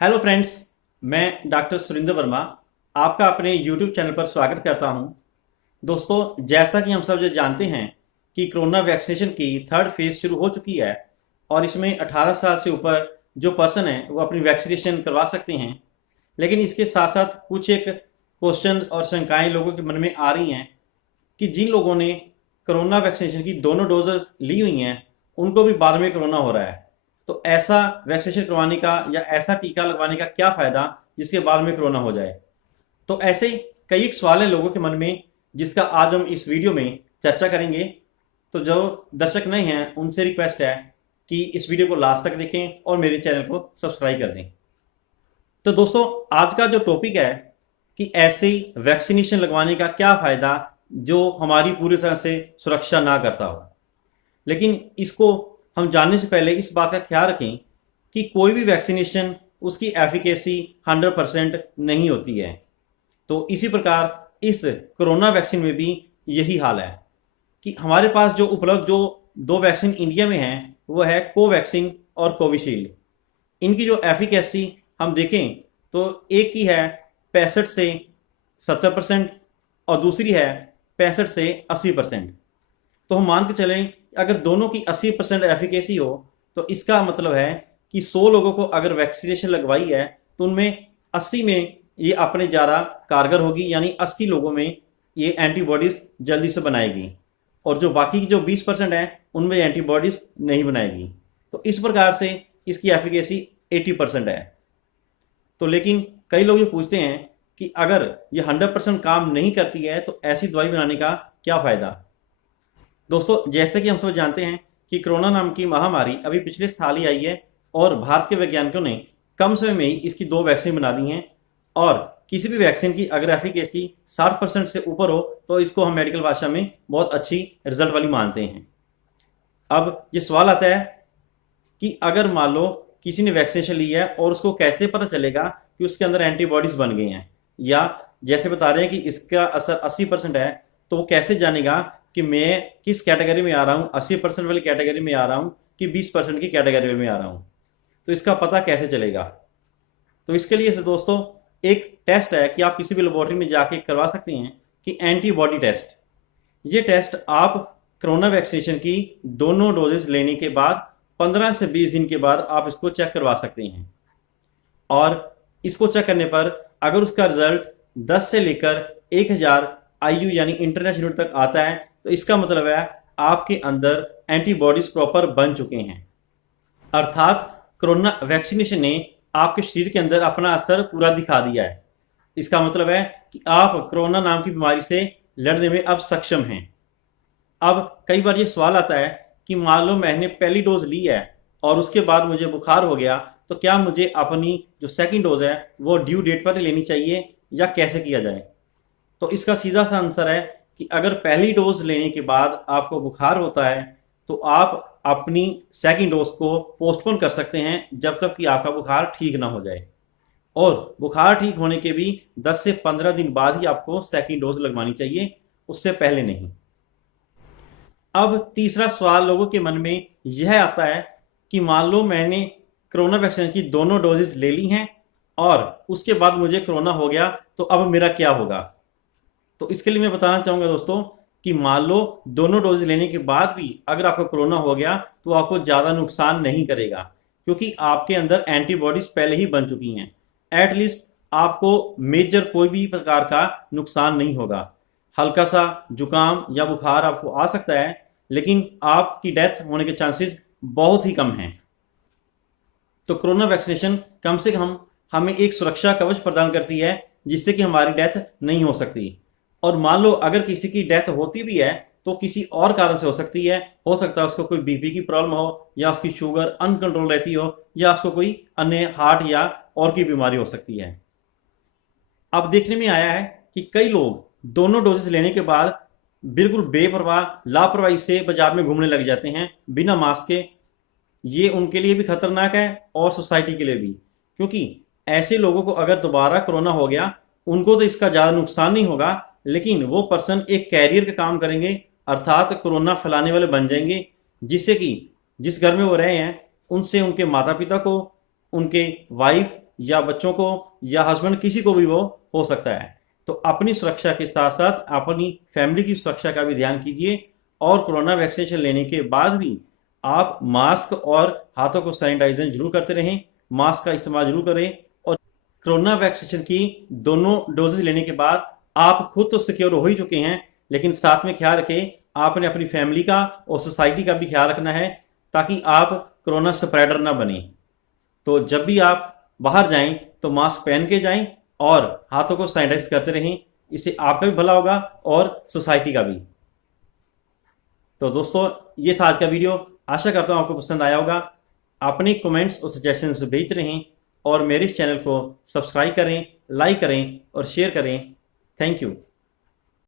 Hello friends. मैं doctor Surinder Verma आपका अपने यूट्यूब चैनल पर स्वागत करता हूं। दोस्तों, जैसा कि हम सब जो जानते हैं कि कोरोना वैक्सीनेशन की थर्ड फेज शुरू हो चुकी है और इसमें 18 साल से ऊपर जो पर्सन है वो अपनी वैक्सीनेशन करवा सकते हैं। लेकिन इसके साथ साथ कुछ एक क्वेश्चन और शंकाएं लोगों के मन में आ रही हैं कि जिन लोगों ने कोरोना वैक्सीनेशन की दोनों डोजेस ली हुई हैं उनको भी बाद में कोरोना हो रहा है। तो ऐसा वैक्सीनेशन करवाने का या ऐसा टीका लगवाने का क्या फ़ायदा जिसके बाद में कोरोना हो जाए। तो ऐसे ही कई एक सवाल है लोगों के मन में जिसका आज हम इस वीडियो में चर्चा करेंगे। तो जो दर्शक नए हैं उनसे रिक्वेस्ट है कि इस वीडियो को लास्ट तक देखें और मेरे चैनल को सब्सक्राइब कर दें। तो दोस्तों, आज का जो टॉपिक है कि ऐसे ही वैक्सीनेशन लगवाने का क्या फ़ायदा जो हमारी पूरी तरह से सुरक्षा ना करता हो। लेकिन इसको हम जानने से पहले इस बात का ख्याल रखें कि कोई भी वैक्सीनेशन उसकी एफिकेसी 100% नहीं होती है। तो इसी प्रकार इस कोरोना वैक्सीन में भी यही हाल है कि हमारे पास जो उपलब्ध जो दो वैक्सीन इंडिया में हैं वो है कोवैक्सीन और कोविशील्ड। इनकी जो एफिकेसी हम देखें तो एक की है 65 से 70% और दूसरी है 65 से 80%। तो हम मान के चलें अगर दोनों की 80% एफिकेसी हो तो इसका मतलब है कि 100 लोगों को अगर वैक्सीनेशन लगवाई है तो उनमें 80 में ये अपने ज़्यादा कारगर होगी, यानी 80 लोगों में ये एंटीबॉडीज़ जल्दी से बनाएगी और जो बाकी की जो 20% है उनमें एंटीबॉडीज़ नहीं बनाएगी। तो इस प्रकार से इसकी एफिकेसी 80% है। तो लेकिन कई लोग ये पूछते हैं कि अगर ये 100% काम नहीं करती है तो ऐसी दवाई बनाने का क्या फ़ायदा। दोस्तों, जैसे कि हम सब जानते हैं कि कोरोना नाम की महामारी अभी पिछले साल ही आई है और भारत के वैज्ञानिकों ने कम समय में ही इसकी 2 वैक्सीन बना दी हैं। और किसी भी वैक्सीन की अगर एफिकेसी 60% से ऊपर हो तो इसको हम मेडिकल भाषा में बहुत अच्छी रिजल्ट वाली मानते हैं। अब ये सवाल आता है कि अगर मान लो किसी ने वैक्सीनेशन ली है और उसको कैसे पता चलेगा कि उसके अंदर एंटीबॉडीज़ बन गई हैं, या जैसे बता रहे हैं कि इसका असर 80% है, तो वो कैसे जानेगा कि मैं किस कैटेगरी में आ रहा हूँ, 80% वाली कैटेगरी में आ रहा हूँ कि 20% की कैटेगरी में आ रहा हूँ। तो इसका पता कैसे चलेगा। तो इसके लिए से दोस्तों एक टेस्ट है कि आप किसी भी लेबोरेटरी में जाके करवा सकते हैं कि एंटीबॉडी टेस्ट। ये टेस्ट आप कोरोना वैक्सीनेशन की दोनों डोजेज लेने के बाद 15 से 20 दिन के बाद आप इसको चेक करवा सकते हैं। और इसको चेक करने पर अगर उसका रिजल्ट 10 से लेकर 1000 IU यानी इंटरनेशनल यूनिट तक आता है तो इसका मतलब है आपके अंदर एंटीबॉडीज प्रॉपर बन चुके हैं, अर्थात कोरोना वैक्सीनेशन ने आपके शरीर के अंदर अपना असर पूरा दिखा दिया है। इसका मतलब है कि आप कोरोना नाम की बीमारी से लड़ने में अब सक्षम हैं। अब कई बार ये सवाल आता है कि मान लो मैंने पहली डोज ली है और उसके बाद मुझे बुखार हो गया, तो क्या मुझे अपनी जो सेकंड डोज है वो ड्यू डेट पर लेनी चाहिए या कैसे किया जाए। तो इसका सीधा सा आंसर है कि अगर पहली डोज लेने के बाद आपको बुखार होता है तो आप अपनी सेकंड डोज को पोस्टपोन कर सकते हैं जब तक कि आपका बुखार ठीक ना हो जाए। और बुखार ठीक होने के भी 10 से 15 दिन बाद ही आपको सेकंड डोज लगवानी चाहिए, उससे पहले नहीं। अब तीसरा सवाल लोगों के मन में यह आता है कि मान लो मैंने कोरोना वैक्सीन की दोनों डोजेज ले ली हैं और उसके बाद मुझे कोरोना हो गया, तो अब मेरा क्या होगा। तो इसके लिए मैं बताना चाहूँगा दोस्तों कि मान लो दोनों डोज लेने के बाद भी अगर आपको कोरोना हो गया तो आपको ज़्यादा नुकसान नहीं करेगा, क्योंकि आपके अंदर एंटीबॉडीज़ पहले ही बन चुकी हैं। एटलीस्ट आपको मेजर कोई भी प्रकार का नुकसान नहीं होगा। हल्का सा जुकाम या बुखार आपको आ सकता है, लेकिन आपकी डेथ होने के चांसेस बहुत ही कम हैं। तो कोरोना वैक्सीनेशन कम से कम हमें एक सुरक्षा कवच प्रदान करती है जिससे कि हमारी डेथ नहीं हो सकती। और मान लो अगर किसी की डेथ होती भी है तो किसी और कारण से हो सकती है। हो सकता है उसको कोई बीपी की प्रॉब्लम हो, या उसकी शुगर अनकंट्रोल रहती हो, या उसको कोई अन्य हार्ट या और की बीमारी हो सकती है। अब देखने में आया है कि कई लोग दोनों डोजेस लेने के बाद बिल्कुल बेपरवाह लापरवाही से बाजार में घूमने लग जाते हैं बिना मास्क के। ये उनके लिए भी खतरनाक है और सोसाइटी के लिए भी, क्योंकि ऐसे लोगों को अगर दोबारा कोरोना हो गया उनको तो इसका ज़्यादा नुकसान नहीं होगा, लेकिन वो पर्सन एक कैरियर का काम करेंगे, अर्थात कोरोना फैलाने वाले बन जाएंगे, जिससे कि जिस घर में वो रहे हैं उनसे उनके माता पिता को, उनके वाइफ या बच्चों को या हस्बैंड, किसी को भी वो हो सकता है। तो अपनी सुरक्षा के साथ साथ अपनी फैमिली की सुरक्षा का भी ध्यान कीजिए। और कोरोना वैक्सीनेशन लेने के बाद भी आप मास्क और हाथों को सैनिटाइजर जरूर करते रहें, मास्क का इस्तेमाल जरूर करें। और कोरोना वैक्सीनेशन की दोनों डोजेज लेने के बाद आप खुद तो सिक्योर हो ही चुके हैं, लेकिन साथ में ख्याल रखें आपने अपनी फैमिली का और सोसाइटी का भी ख्याल रखना है, ताकि आप कोरोना स्प्रेडर ना बने। तो जब भी आप बाहर जाएं तो मास्क पहन के जाएं और हाथों को सैनिटाइज करते रहें। इससे आपका भी भला होगा और सोसाइटी का भी। तो दोस्तों, ये था आज का वीडियो। आशा करता हूँ आपको पसंद आया होगा। अपने कमेंट्स और सजेशंस भेजते रहें और मेरे इस चैनल को सब्सक्राइब करें, लाइक करें और शेयर करें। Thank you.